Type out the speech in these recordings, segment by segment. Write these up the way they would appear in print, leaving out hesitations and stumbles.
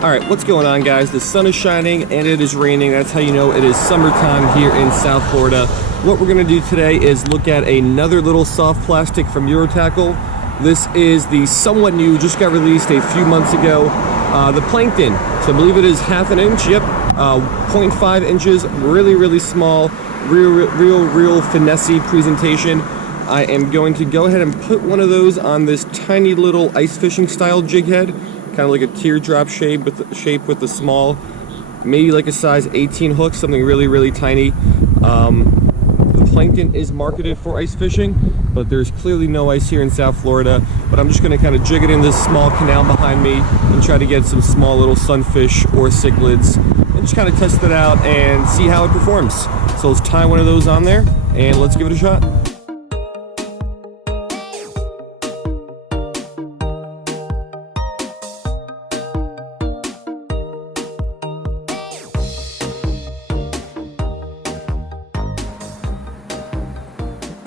Alright, what's going on, guys? The sun is shining and it is raining. That's how you know it is summertime here in South Florida. What we're going to do today is look at another little soft plastic from Eurotackle. This is the somewhat new, just got released a few months ago, the Plankton. So I believe it is half an inch, yep, 0.5 inches, really small, real finessey presentation. I am going to go ahead and put one of those on this tiny little ice fishing style jig head, kind of like a teardrop shape with the small, maybe like a size 18 hook, something really tiny. The Plankton is marketed for ice fishing, but there's clearly no ice here in South Florida. But I'm just going to kind of jig it in this small canal behind me and try to get some small little sunfish or cichlids and just kind of test it out and see how it performs. So let's tie one of those on there and let's give it a shot.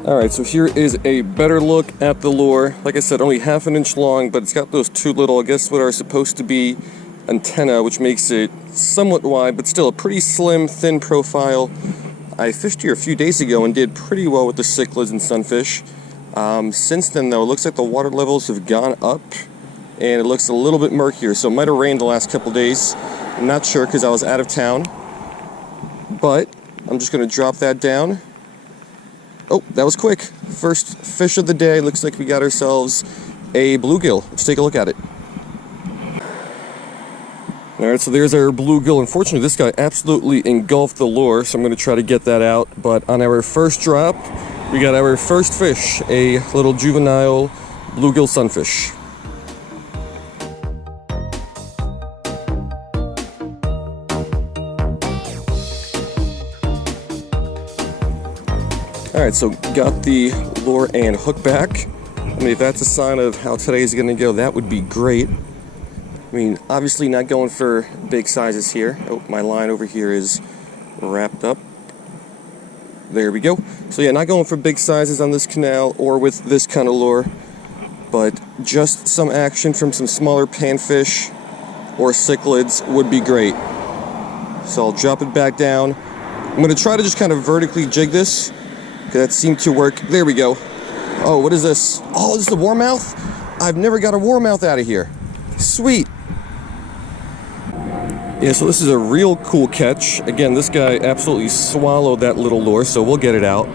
Alright, so here is a better look at the lure. Like I said, only half an inch long, but it's got those two little, I guess what are supposed to be antenna, which makes it somewhat wide, but still a pretty slim, thin profile. I fished here a few days ago and did pretty well with the cichlids and sunfish. Since then, though, it looks like the water levels have gone up, and it looks a little bit murkier, so it might have rained the last couple days. I'm not sure because I was out of town, but I'm just going to drop that down. Oh, that was quick. First fish of the day. Looks like we got ourselves a bluegill. Let's take a look at it. Alright, so there's our bluegill. Unfortunately, this guy absolutely engulfed the lure, so I'm going to try to get that out. But on our first drop, we got our first fish, a little juvenile bluegill sunfish. Alright, so got the lure and hook back. I mean, if that's a sign of how today's going to go, that would be great. I mean, obviously not going for big sizes here. Oh, my line over here is wrapped up. There we go. So yeah, not going for big sizes on this canal or with this kind of lure, but just some action from some smaller panfish or cichlids would be great. So I'll drop it back down. I'm going to try to just kind of vertically jig this. That seemed to work. There we go. Oh, what is this? Oh, this is a warmouth? I've never got a warmouth out of here. Sweet. Yeah, so this is a real cool catch. Again, this guy absolutely swallowed that little lure, so we'll get it out.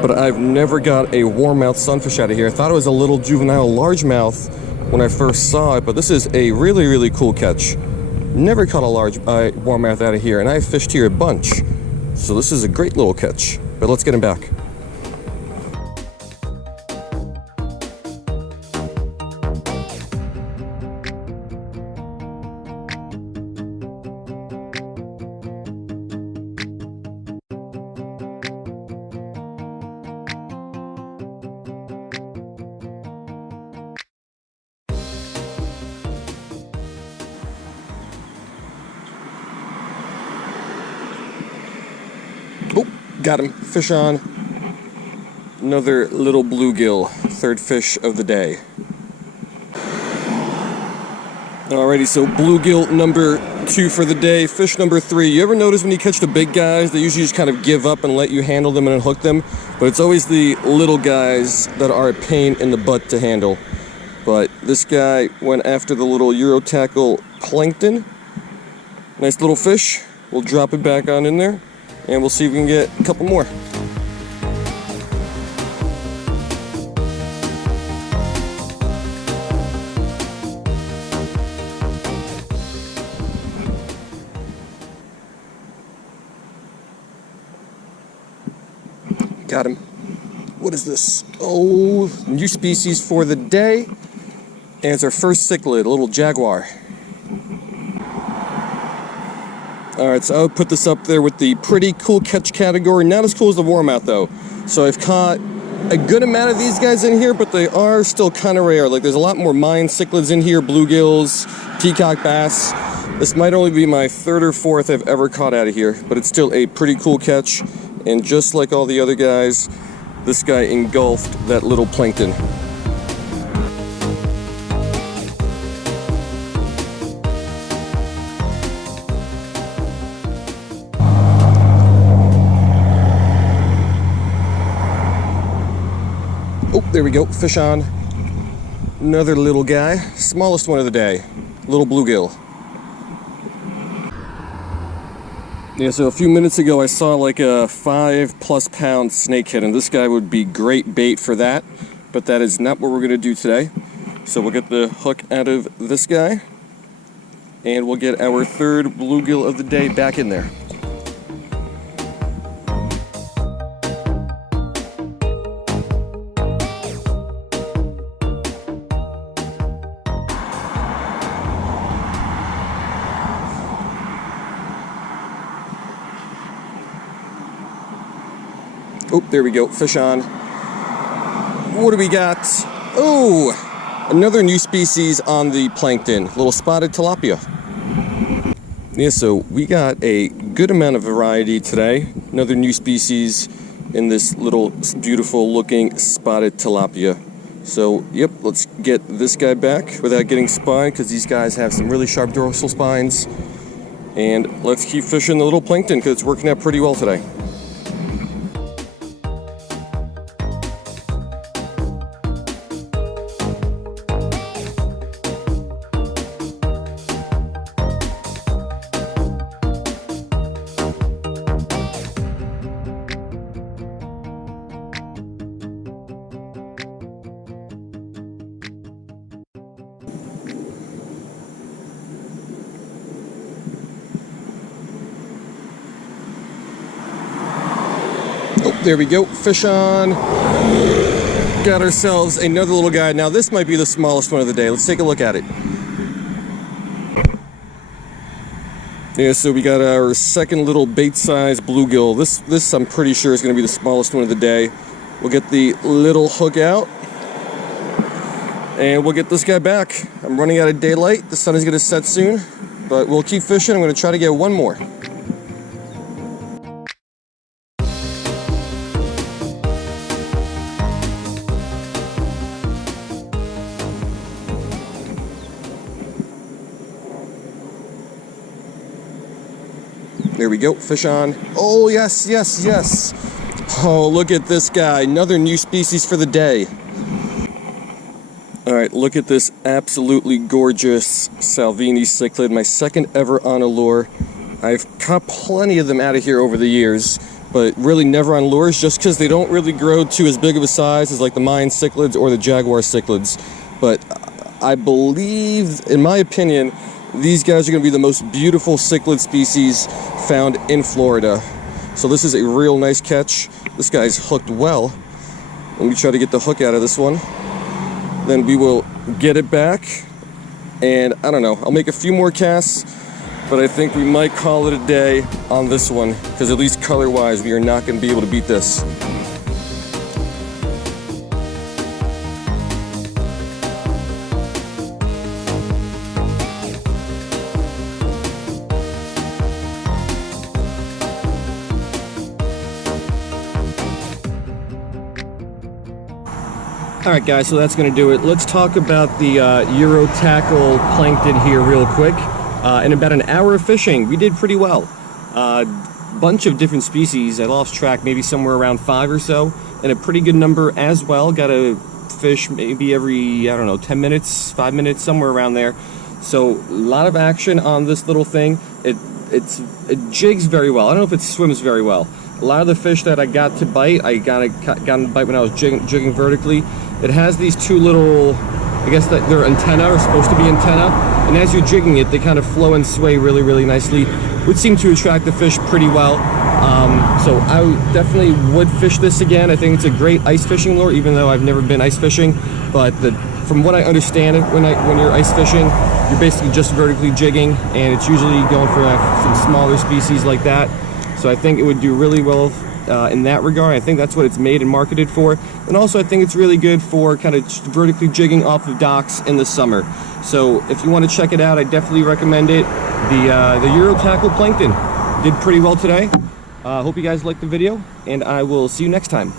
But I've never got a warmouth sunfish out of here. I thought it was a little juvenile largemouth when I first saw it, but this is a really cool catch. Never caught a large warmouth out of here, and I fished here a bunch. So this is a great little catch. But let's get him back. Oh, got him. Fish on. Another little bluegill. Third fish of the day. Alrighty, so bluegill number 2 for the day. Fish number 3. You ever notice when you catch the big guys, they usually just kind of give up and let you handle them and unhook them? But it's always the little guys that are a pain in the butt to handle. But this guy went after the little Eurotackle Plankton. Nice little fish. We'll drop it back on in there. And we'll see if we can get a couple more. Got him. What is this? Oh, new species for the day. And it's our first cichlid, a little jaguar. Alright, so I would put this up there with the pretty cool catch category. Not as cool as the warmouth, though. So I've caught a good amount of these guys in here, but they are still kind of rare. Like, there's a lot more mine cichlids in here, bluegills, peacock bass. This might only be my 3rd or 4th I've ever caught out of here, but it's still a pretty cool catch. And just like all the other guys, this guy engulfed that little plankton. Oh, there we go, fish on. Another little guy, smallest one of the day, little bluegill. Yeah, so a few minutes ago I saw like a 5+ pound snakehead, and this guy would be great bait for that, but that is not what we're gonna do today. So we'll get the hook out of this guy, and we'll get our third bluegill of the day back in there. Oh, there we go, fish on. What do we got? Oh, another new species on the plankton, little spotted tilapia. Yeah, so we got a good amount of variety today. Another new species in this little beautiful looking spotted tilapia. So, yep, let's get this guy back without getting spined, because these guys have some really sharp dorsal spines. And let's keep fishing the little plankton, because it's working out pretty well today. Oh, there we go, fish on. Got ourselves another little guy. Now this might be the smallest one of the day. Let's take a look at it. Yeah, so we got our second little bait-sized bluegill. This I'm pretty sure is going to be the smallest one of the day. We'll get the little hook out, and we'll get this guy back. I'm running out of daylight. The sun is going to set soon, but we'll keep fishing. I'm going to try to get one more. There we go, fish on. Oh, yes, yes, yes. Oh, look at this guy. Another new species for the day. All right, look at this absolutely gorgeous Salvini cichlid, my second ever on a lure. I've caught plenty of them out of here over the years, but really never on lures, just because they don't really grow to as big of a size as like the Mayan cichlids or the Jaguar cichlids. But I believe, in my opinion, these guys are going to be the most beautiful cichlid species found in Florida. So this is a real nice catch. This guy's hooked well. Let me try to get the hook out of this one. Then we will get it back. And I don't know, I'll make a few more casts, but I think we might call it a day on this one, because at least color-wise, we are not going to be able to beat this. Alright guys, so that's going to do it. Let's talk about the Eurotackle Plankton here real quick. In about an hour of fishing, we did pretty well. Bunch of different species. I lost track, maybe somewhere around 5 or so, and a pretty good number as well. Got to fish maybe every, I don't know, 10 minutes, 5 minutes, somewhere around there. So a lot of action on this little thing. It jigs very well. I don't know if it swims very well. A lot of the fish that I got to bite, I got to bite when I was jigging vertically. It has these two little, I guess that they're antenna, or supposed to be antenna, and as you're jigging it, they kind of flow and sway really, really nicely, which seem to attract the fish pretty well. So I definitely would fish this again. I think it's a great ice fishing lure, even though I've never been ice fishing. But from what I understand, when you're ice fishing, you're basically just vertically jigging, and it's usually going for some smaller species like that. So I think it would do really well in that regard. I think that's what it's made and marketed for. And also I think it's really good for kind of vertically jigging off of docks in the summer. So if you want to check it out, I definitely recommend it. The Eurotackle Plankton did pretty well today. Hope you guys liked the video, and I will see you next time.